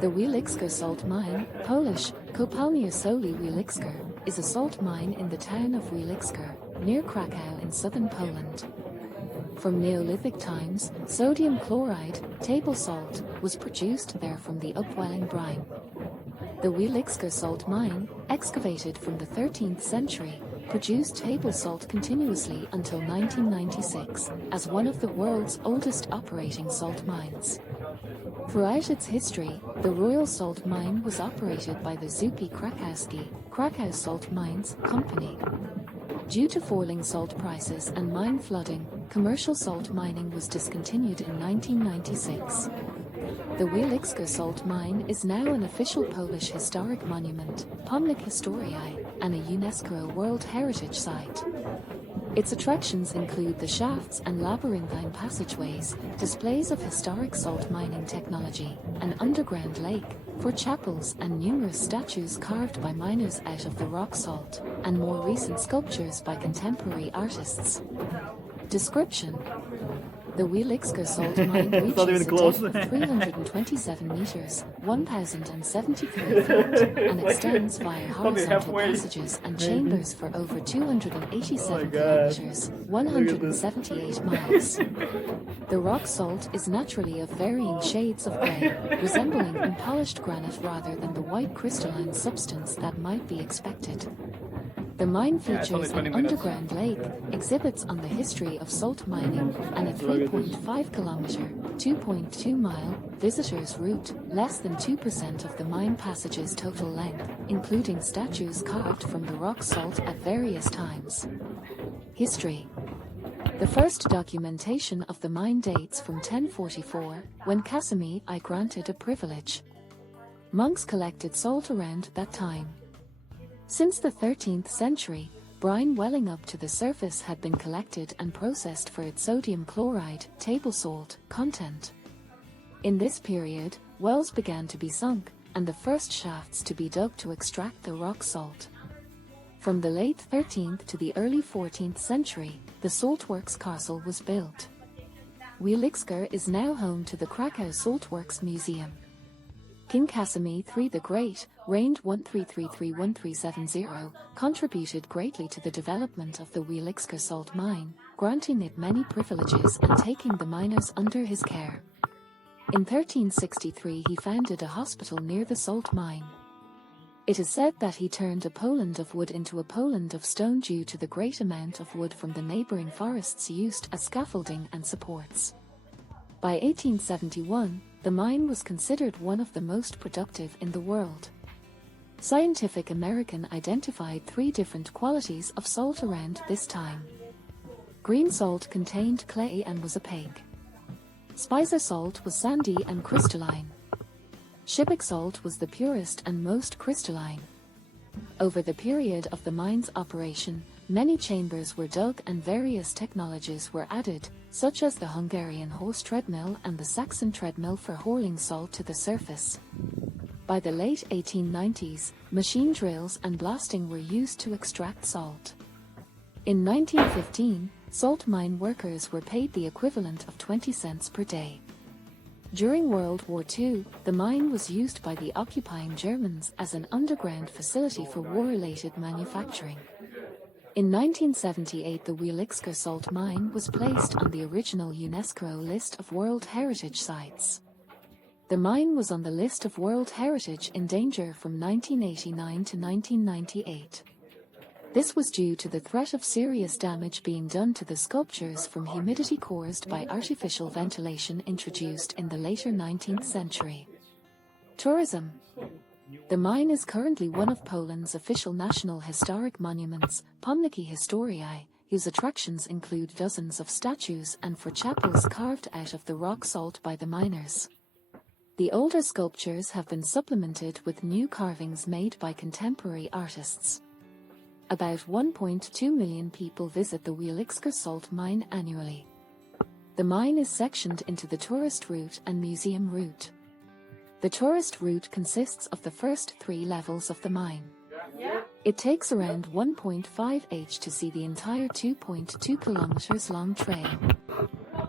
The Wieliczka Salt Mine, Polish, Kopalnia soli Wieliczka, is a salt mine in the town of Wieliczka, near Krakow in southern Poland. From Neolithic times, sodium chloride, table salt, was produced there from the upwelling brine. The Wieliczka Salt Mine, excavated from the 13th century, produced table salt continuously until 1996, as one of the world's oldest operating salt mines. Throughout its history, the Royal Salt Mine was operated by the Zupy Krakowskie, Krakow Salt Mines Company. Due to falling salt prices and mine flooding, commercial salt mining was discontinued in 1996. The Wieliczka Salt Mine is now an official Polish historic monument, Pomnik Historii, and a UNESCO World Heritage Site. Its attractions include the shafts and labyrinthine passageways, displays of historic salt mining technology, an underground lake, for chapels and numerous statues carved by miners out of the rock salt, and more recent sculptures by contemporary artists. Description: the Wieliczka Salt Mine reaches a depth of 327 meters, 1,073 feet, and extends via horizontal passages and chambers for over 287 kilometers, 178 miles. The rock salt is naturally of varying shades of gray, resembling unpolished granite rather than the white crystalline substance that might be expected. The mine features an underground lake, exhibits on the history of salt mining, and a 3.5-kilometer, 2.2-mile, visitors route, less than 2% of the mine passage's total length, including statues carved from the rock salt at various times. History: the first documentation of the mine dates from 1044, when Casimir I granted a privilege. Monks collected salt around that time. Since the 13th century, brine welling up to the surface had been collected and processed for its sodium chloride, table salt, content. In this period, wells began to be sunk, and the first shafts to be dug to extract the rock salt. From the late 13th to the early 14th century, the saltworks castle was built. Wieliczka is now home to the Krakow Saltworks Museum. King Casimir III the Great, reigned 1333–1370, contributed greatly to the development of the Wieliczka Salt Mine, granting it many privileges and taking the miners under his care. In 1363 he founded a hospital near the salt mine. It is said that he turned a Poland of wood into a Poland of stone due to the great amount of wood from the neighboring forests used as scaffolding and supports. By 1871, the mine was considered one of the most productive in the world. Scientific American identified 3 different qualities of salt around this time. Green salt contained clay and was opaque. Speyer salt was sandy and crystalline. Shibboleth salt was the purest and most crystalline. Over the period of the mine's operation, many chambers were dug and various technologies were added, such as the Hungarian horse treadmill and the Saxon treadmill for hauling salt to the surface. By the late 1890s, machine drills and blasting were used to extract salt. In 1915, salt mine workers were paid the equivalent of 20 cents per day. During World War II, the mine was used by the occupying Germans as an underground facility for war-related manufacturing. In 1978, the Wieliczka Salt Mine was placed on the original UNESCO list of World Heritage Sites. The mine was on the list of World Heritage in danger from 1989 to 1998. This was due to the threat of serious damage being done to the sculptures from humidity caused by artificial ventilation introduced in the later 19th century. Tourism. The mine is currently one of Poland's official national historic monuments, Pomnik Historii, whose attractions include dozens of statues and for chapels carved out of the rock salt by the miners. The older sculptures have been supplemented with new carvings made by contemporary artists. About 1.2 million people visit the Wieliczka Salt Mine annually. The mine is sectioned into the tourist route and museum route. The tourist route consists of the first 3 levels of the mine. It takes around 1.5 h to see the entire 2.2 kilometers long trail.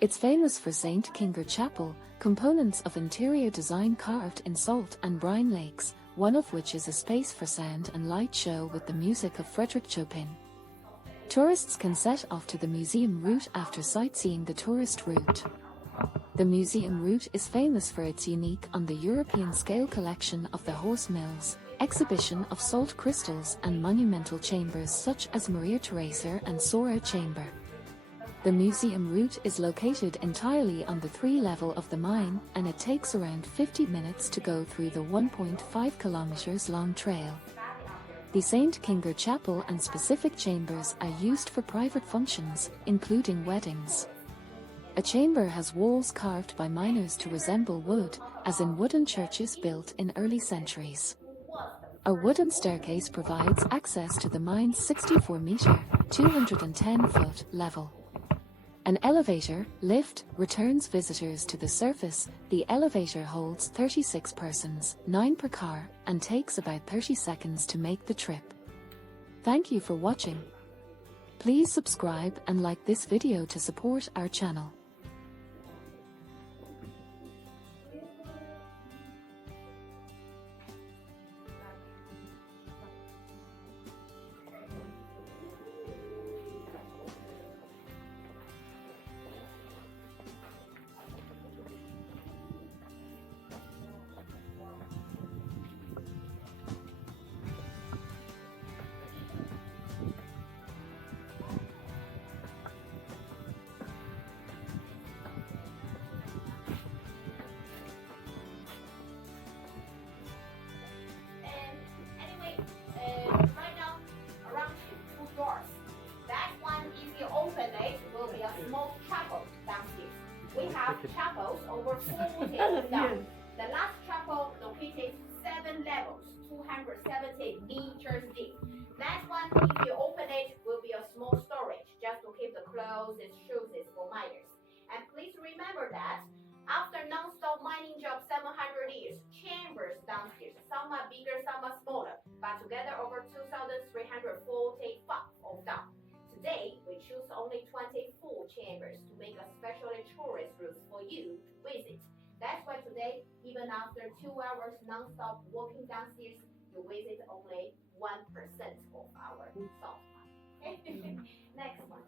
It's famous for St. Kinga Chapel, components of interior design carved in salt and brine lakes, one of which is a space for sound and light show with the music of Frédéric Chopin. Tourists can set off to the museum route after sightseeing the tourist route. The museum route is famous for its unique on the European scale collection of the horse mills, exhibition of salt crystals and monumental chambers such as Maria Theresa and Sora Chamber. The museum route is located entirely on the 3 level of the mine, and it takes around 50 minutes to go through the 1.5 kilometers long trail. The St. Kinga Chapel and specific chambers are used for private functions, including weddings. A chamber has walls carved by miners to resemble wood, as in wooden churches built in early centuries. A wooden staircase provides access to the mine's 64-meter, 210-foot level. An elevator, lift, returns visitors to the surface. The elevator holds 36 persons, 9 per car, and takes about 30 seconds to make the trip. Thank you for watching. Please subscribe and like this video to support our channel. Right now, around 2 doors. That one, if you open it, will be a small chapel downstairs. We have chapels over 40 down. The last chapel located 7 levels, 270 meters deep. That one, if you open it, will be a small storage, just to keep the clothes and shoes for miners. And please remember that after non-stop mining job 700 years, chambers downstairs, some are bigger, some are smaller, but together over 2,345 of them. Today, we choose only 24 chambers to make a specially tourist route for you to visit. That's why today, even after 2 hours non-stop walking downstairs, you visit only 1% of our salt mine. Next one.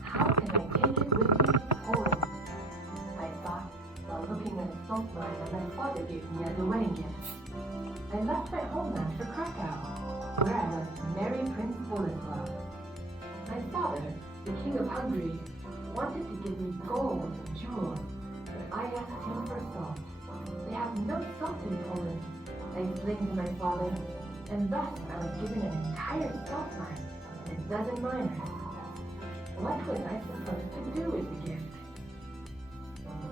How can I take it with me to Poland? I thought while looking at a salt mine that my father gave me as a wedding gift. I left my homeland for Krakow, where I was to marry Prince Boleslav. My father, the King of Hungary, wanted to give me gold and jewels, but I asked him for salt. They have no salt in Poland, I explained to my father, and thus I was given an entire salt mine and a dozen miners. What was I supposed to do with the gift?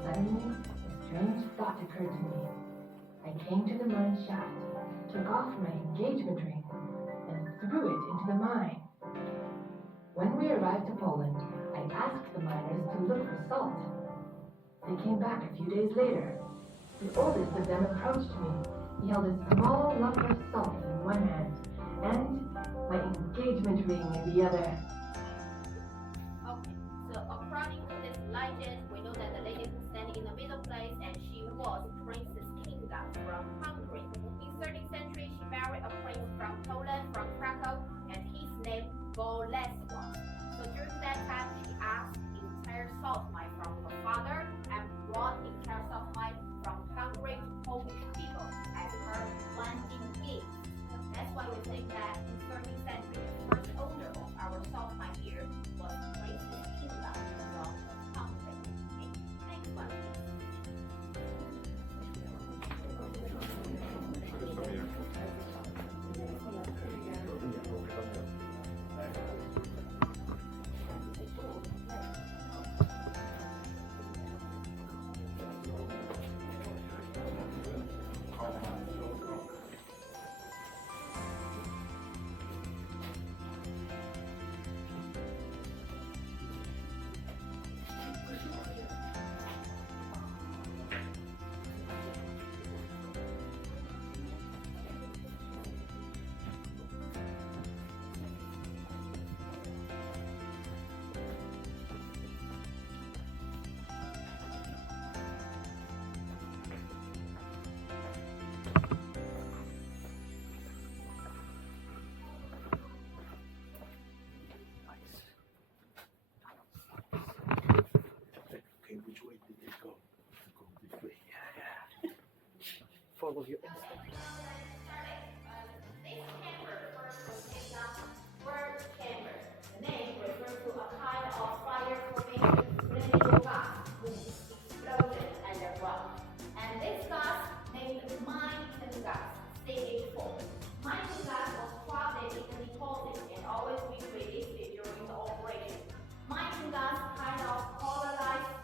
Suddenly, a strange thought occurred to me. I came to the mine shaft, took off my engagement ring, and threw it into the mine. When we arrived to Poland, I asked the miners to look for salt. They came back a few days later. The oldest of them approached me. He held a small lump of salt in one hand, and my engagement ring in the other. So according to this legend, we know that the lady who's standing in the middle place, and she was Princess Kinga from Hungary. In 13th century, she married a prince from Poland, from Krakow, and his name Boleslav. So during that time, she asked the entire salt mine from her father and brought the entire salt mine from hungry Polish people as per planting beans. That's why we think that in 13th century, the first owner of our salt mine here was racist kingdom from Pomnik. Okay, next one, please. Okay, which way did it go? Go this way. Yeah. Follow your instinct. This chamber first was named word chamber. The name refers to a kind of fire formation flammable gas with explosion underground. And this gas named mine gas, stage 4. Mine gas was trapped in the deposit and always be released during the operation. Mine gas kind of polarized,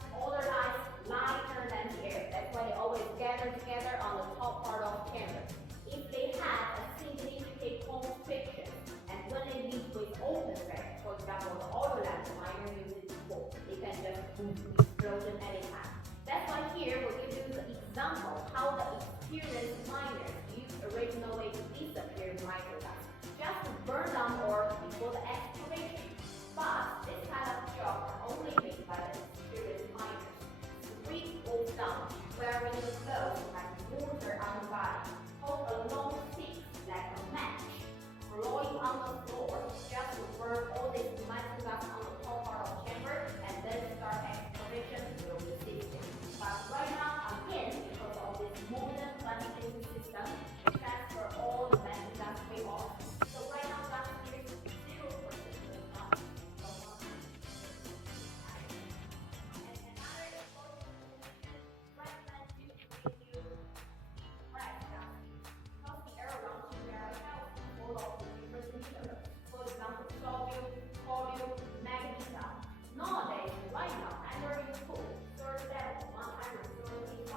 lighter than the air. That's why they always gather together on the top part of the chamber. If they had a significant constriction, and when they meet with open air, for example, the oil lamp miner uses before, they can just boom, explosion anytime. That's why here we give you the example how the experienced miners used originally to disappear micro gas, just to burn down ore before the excavation. But this kind of job are only made by the experienced miners. Sweep goes down, wearing the clothes and water on the body, hold a long stick like a match, blowing on the floor just to burn all this micro gas on the top part of the chamber, and then start excavation through the system. But right now, again, because of this modern planting system, we transfer all the micro gas way off. So right now, gas is 0% of the time. And another important right plant to reduce fresh gas, because the air around you very healthy, full of different minerals. For example, sodium, chlorid, magnesium. Nowadays, right now, under the pool, third level, 135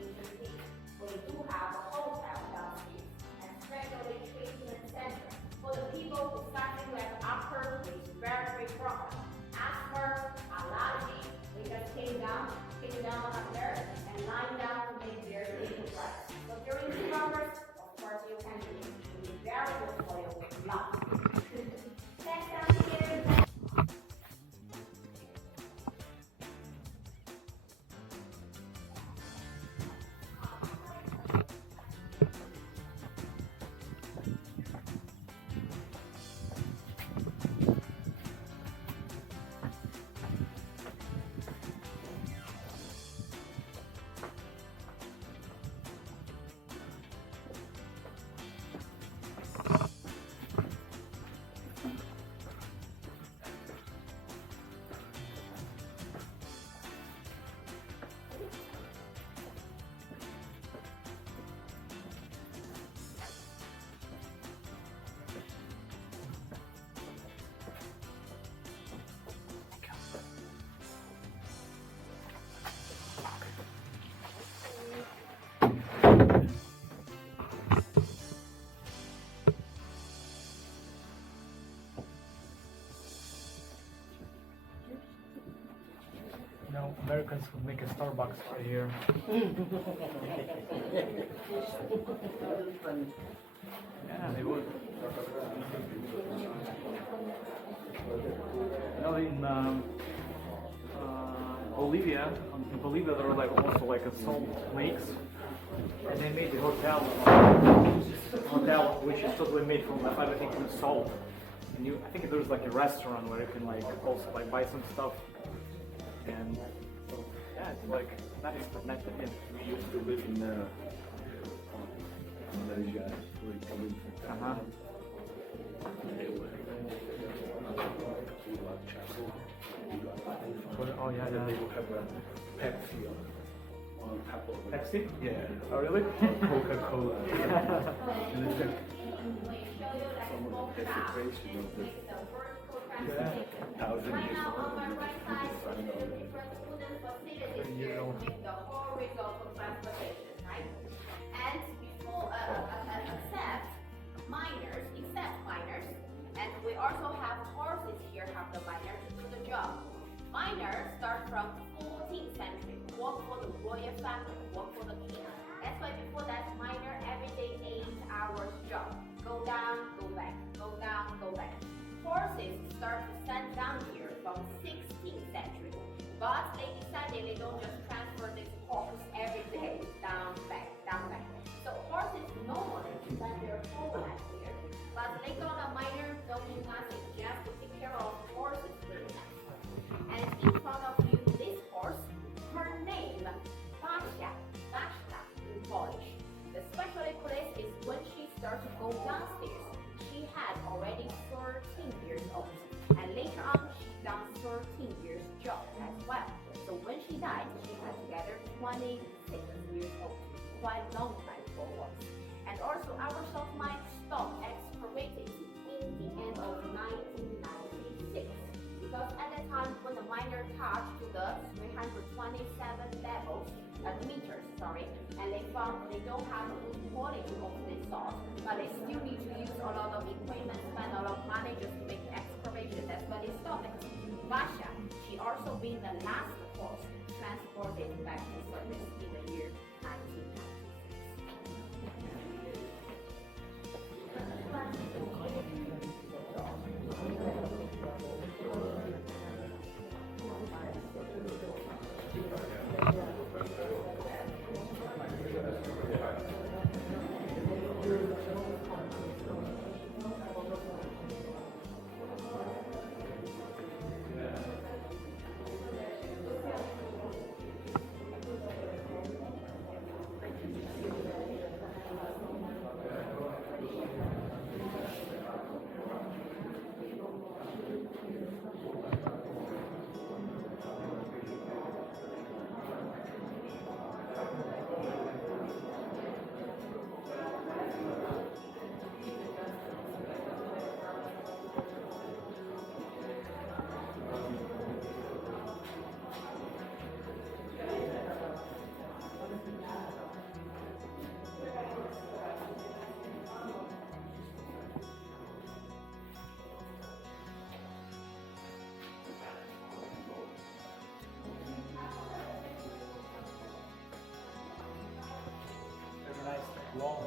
meters deep. We do have a hotel downstairs and specially treatment center for the people who suffering with upper respiratory problem, asthma, allergy. We just came down up there and lying down to make their daily breath. So during the summers, of course, you can be very good for your lungs. Next down here. No, Americans would make a Starbucks right here. Yeah, they would. You know, in Bolivia, there were like also like a salt lakes, and they made the hotel which is totally made from everything with salt. And I think there's like a restaurant where you can like also like buy some stuff. And yeah, it's like That is the method, yeah. We used to live in Malaysia, Uh-huh. They were chapel. Oh, yeah, Then yeah. they will have a Pepsi on top of it. Pepsi? Yeah. Oh, really? Coca-Cola. And it's like some of the desecration of the Yeah. 1,000 Right years now, old. on my right side, Find out. different wooden facilities here to make the whole result of transportation, right? And before except miners, and we also have horses here help the miners to do the job. Miners start from 14th century, work for the royal family, work for the king. That's why before that, miner every day 8 hours job. Go down, go back, go down, go back. Horses start to send down here from 16th century, but they decided they don't just transfer this horse every day down, back, down, back. So horses normally spend their whole life here, but they got a miner don't do nothing, just to take care of horses really nice. And in front of you, this horse, her name, Basha in Polish. The special place is when she starts to go downstairs. She had already 13 years old, and later on she done 13 years job as well. So when she died, she had together 26 years old, quite long time for a horse. And also our salt mine stopped excavating in the end of 1996, because at that time when the miner touched to the 327 meters, and they found they don't have a good quality of this salt, but they still need to use a lot of equipment, spend a lot of money just to make excavation. That's why they stopped it. Basha, she also been the last horse transported back to service in the year 1996. Very nice, long.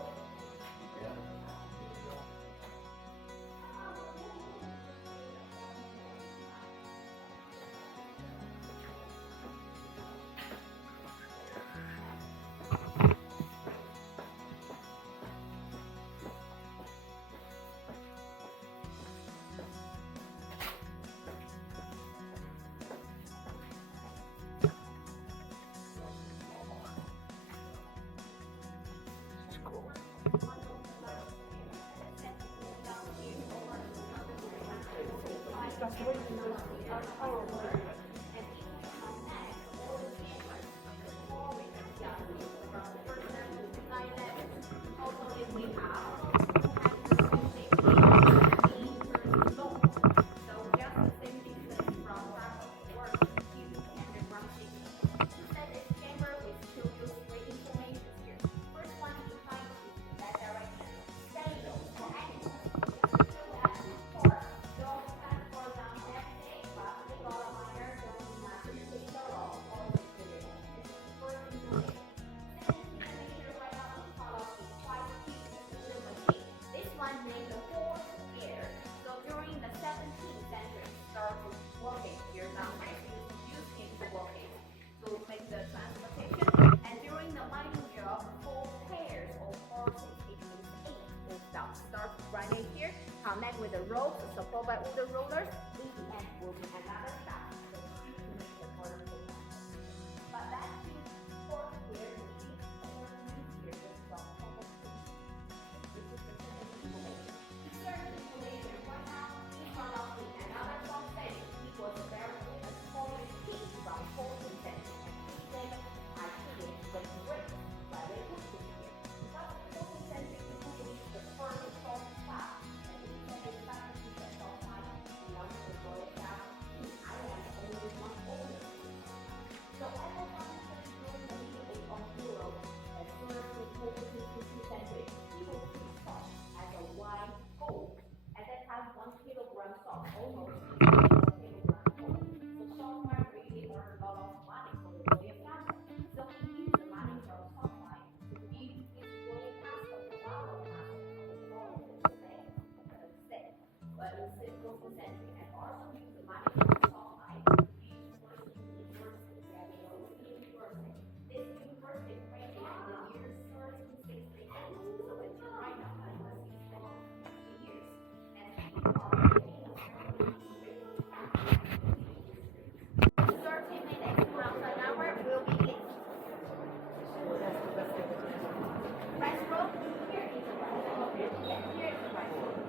Connect with the ropes supported by wooden rollers. In the end, will be another step. So you can make the corner. But that's cost almost so salt mine really earn a lot of money for their family. So he used the money from salt mine to build his dwelling castle, the Marble Castle, on the floor of the state, but in 16th century, and also used the money from salt mine to build first university, that is University. This university created in the years 1368, so it's right now, I was 60 years. And people are 30 minutes from an hour will be it. Rice roll? Here is the rice roll. Yeah, here is the rice roll.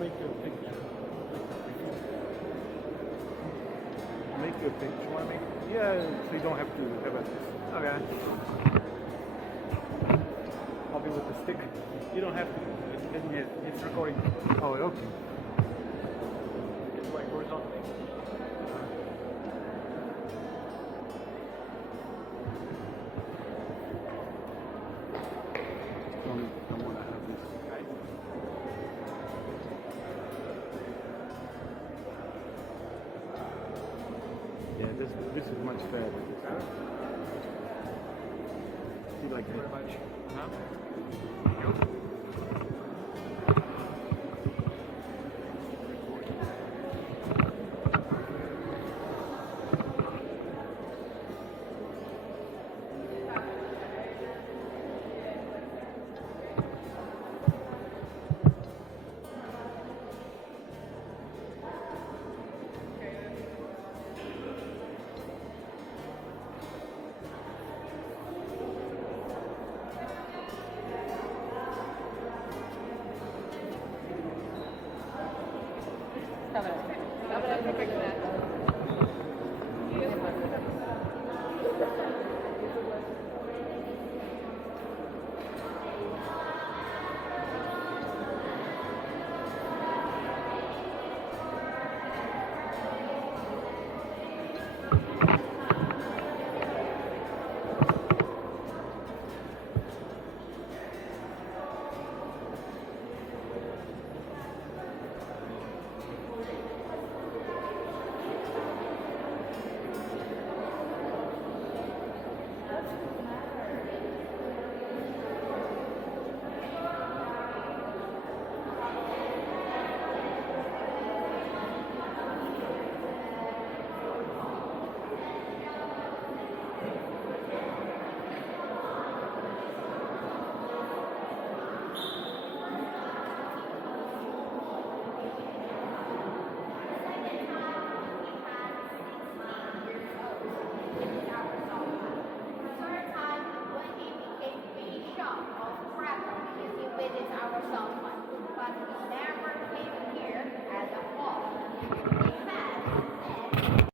Make your picture. Make your picture. Want to make? Yeah, so you don't have to have it. Okay. I'll be with the stick. You don't have to. It's recording. Oh, okay. It's like horizontally. I want to have this. Okay. Yeah, this is much better. See, like Pretty much. Huh?